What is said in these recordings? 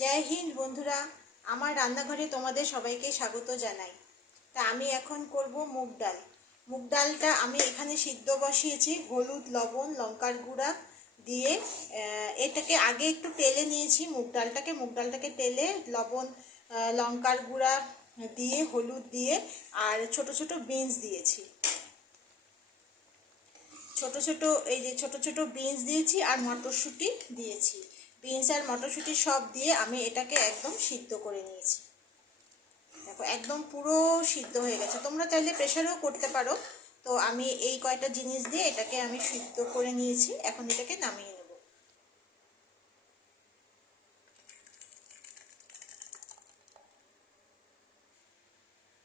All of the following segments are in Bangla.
জয় হিন্দ বন্ধুরা, আমার রান্নাঘরে তোমাদের সবাইকে স্বাগত জানাই। তা আমি এখন করব মুগ ডাল। মুগ ডালটা আমি এখানে সিদ্ধ বসিয়েছি হলুদ, লবণ, লঙ্কার গুঁড়া দিয়ে। এটাকে আগে একটু তেলে নিয়েছি মুগ ডালটাকে তেলে লবণ, লঙ্কার গুঁড়া দিয়ে, হলুদ দিয়ে আর ছোট ছোট বিনস দিয়েছি। ছোট ছোট বিনস দিয়েছি আর মটরশুঁটি দিয়েছি। বিনস আর মটরশুঁটি সব দিয়ে আমি এটাকে একদম সিদ্ধ করে নিয়েছি। দেখো একদম পুরো সিদ্ধ হয়ে গেছে। তোমরা চাইলে প্রেশারেও করতে পারো। তো আমি এই কয়টা জিনিস দিয়ে এটাকে আমি সিদ্ধ করে নিয়েছি। এখন এটাকে নামিয়ে নেব।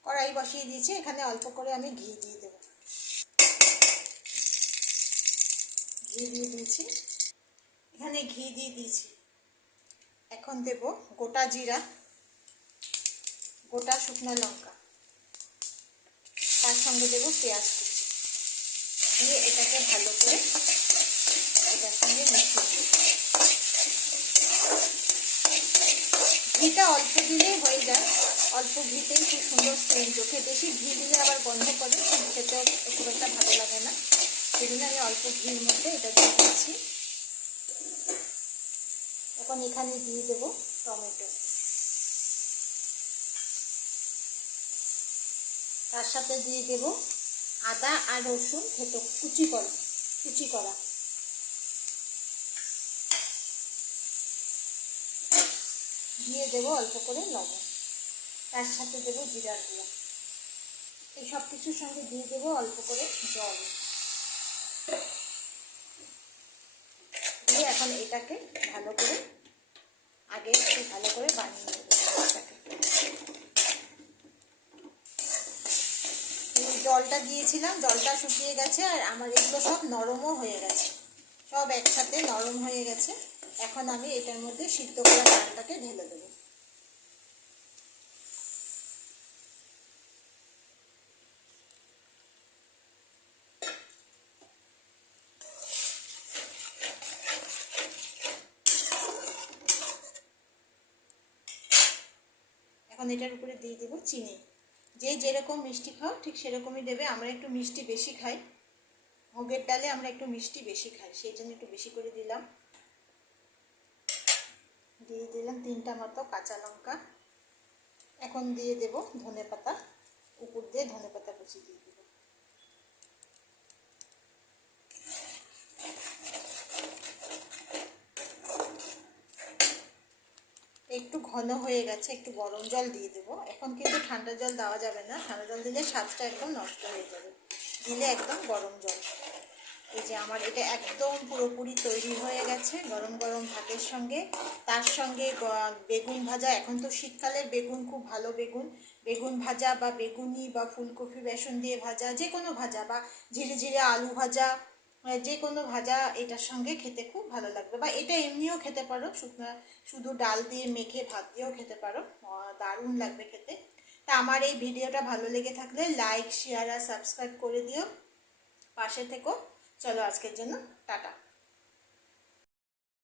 কড়াই বসিয়ে দিয়েছি, এখানে অল্প করে আমি ঘি দিয়ে দেবো। ঘি দিয়ে দিয়েছি, এখানে ঘি দিয়ে দিয়েছি। এখন দেব গোটা জিরা, গোটা শুকনো লঙ্কা, তার সঙ্গে দেবো পেঁয়াজ কুচি দিয়ে এটাকে ভালো করে এটার সঙ্গে মিশিয়ে দেবো। ঘিটা অল্প দিলেই হয়ে যায়, অল্প ঘিতেই খুব সুন্দর সেন্ট ওঠে। বেশি ঘি দিলে আবার গন্ধ করে, খেতেও খুব একটা ভালো লাগে না। সেজন্য আমি অল্প ঘির মধ্যে এটা দিয়ে দিচ্ছি। এখন এখানে দিয়ে দেবো টমেটো, তার সাথে দিয়ে দেব আদা আর রসুন থেতো কুচি করা। দিয়ে দেবো অল্প করে লবণ, তার সাথে দেবো জিরার গুঁড়া। এই সব কিছুর সঙ্গে দিয়ে দেবো অল্প করে জল দিয়ে এখন এটাকে ভালো করে আগে একটু ভালো করে বানিয়ে নেব। জলটা দিয়েছিলাম, জলটা শুকিয়ে গেছে আর আমার এগুলো সব নরমও হয়ে গেছে, সব একসাথে নরম হয়ে গেছে। এখন আমি এটার মধ্যে সিদ্ধ করা ডালটাকে ঢেলে দেবো। এখন এটার উপরে দিয়ে দেবো চিনি। যে যেরকম মিষ্টি খাও ঠিক সেরকমই দেবে। আমরা একটু মিষ্টি বেশি খাই, মুগের ডালে আমরা একটু মিষ্টি বেশি খাই, সেই জন্য একটু বেশি করে দিলাম। দিয়ে দিলাম 3টা মতো কাঁচা লঙ্কা। এখন দিয়ে দেব ধনেপাতা, উপর দিয়ে ধনেপাতা কুচি দিয়ে দেবো। একটু ঘন হয়ে গেছে, একটু গরম জল দিয়ে দেবো। এখন কিন্তু ঠান্ডা জল দেওয়া যাবে না, ঠান্ডা জল দিলে স্বাদটা একদম নষ্ট হয়ে যাবে। দিলে একদম গরম জল। এই যে আমার এটা একদম পুরোপুরি তৈরি হয়ে গেছে গরম গরম ভাতের সঙ্গে। তার সঙ্গে বেগুন ভাজা, এখন তো শীতকালের বেগুন খুব ভালো, বেগুন ভাজা বা বেগুনি বা ফুলকপি বেসন দিয়ে ভাজা, যে কোনো ভাজা বা ঝিরে ঝিরে আলু ভাজা, যে কোনো ভাজা এটার সঙ্গে খেতে খুব ভালো লাগবে। বা এটা এমনিও খেতে পারো, শুধু ডাল দিয়ে মেখে ভাত দিয়েও খেতে পারো, দারুণ লাগবে খেতে। তা আমার এই ভিডিওটা ভালো লেগে থাকলে লাইক, শেয়ার আর সাবস্ক্রাইব করে দিও, পাশে থেকো। চলো আজকের জন্য টাটা।